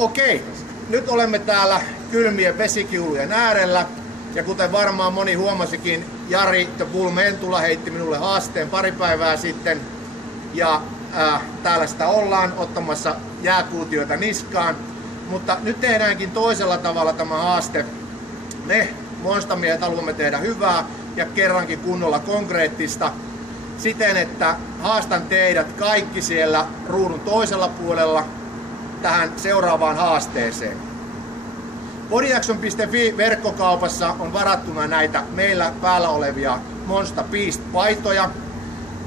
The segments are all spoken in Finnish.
Okei, nyt olemme täällä kylmien vesikiulujen äärellä. Ja kuten varmaan moni huomasikin, Jari The Bull Mentula heitti minulle haasteen pari päivää sitten. Ja täällä sitä ollaan ottamassa jääkuutioita niskaan. Mutta nyt tehdäänkin toisella tavalla tämä haaste. Me monstamiehet haluamme tehdä hyvää ja kerrankin kunnolla konkreettista. Siten, että haastan teidät kaikki siellä ruudun toisella puolella tähän seuraavaan haasteeseen. BodyAction.fi verkkokaupassa on varattuna näitä meillä päällä olevia Monsta Beast-paitoja.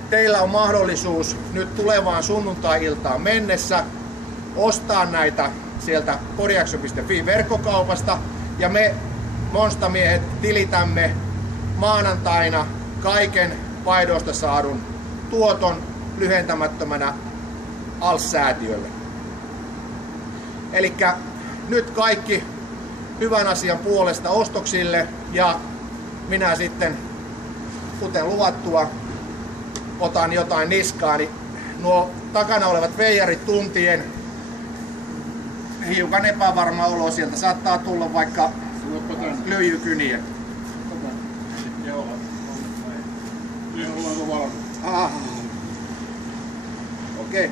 Teillä on mahdollisuus nyt tulevaan sunnuntai-iltaan mennessä ostaa näitä sieltä bodyAction.fi verkkokaupasta. Ja me monstamiehet tilitämme maanantaina kaiken paidoista saadun tuoton lyhentämättömänä ALS-säätiölle. Elikkä nyt kaikki hyvän asian puolesta ostoksille ja minä sitten, kuten luvattua, otan jotain niskaani. Nuo takana olevat veijarit tuntien hiukan epävarma olo, sieltä saattaa tulla vaikka lyijykyniä. Okei.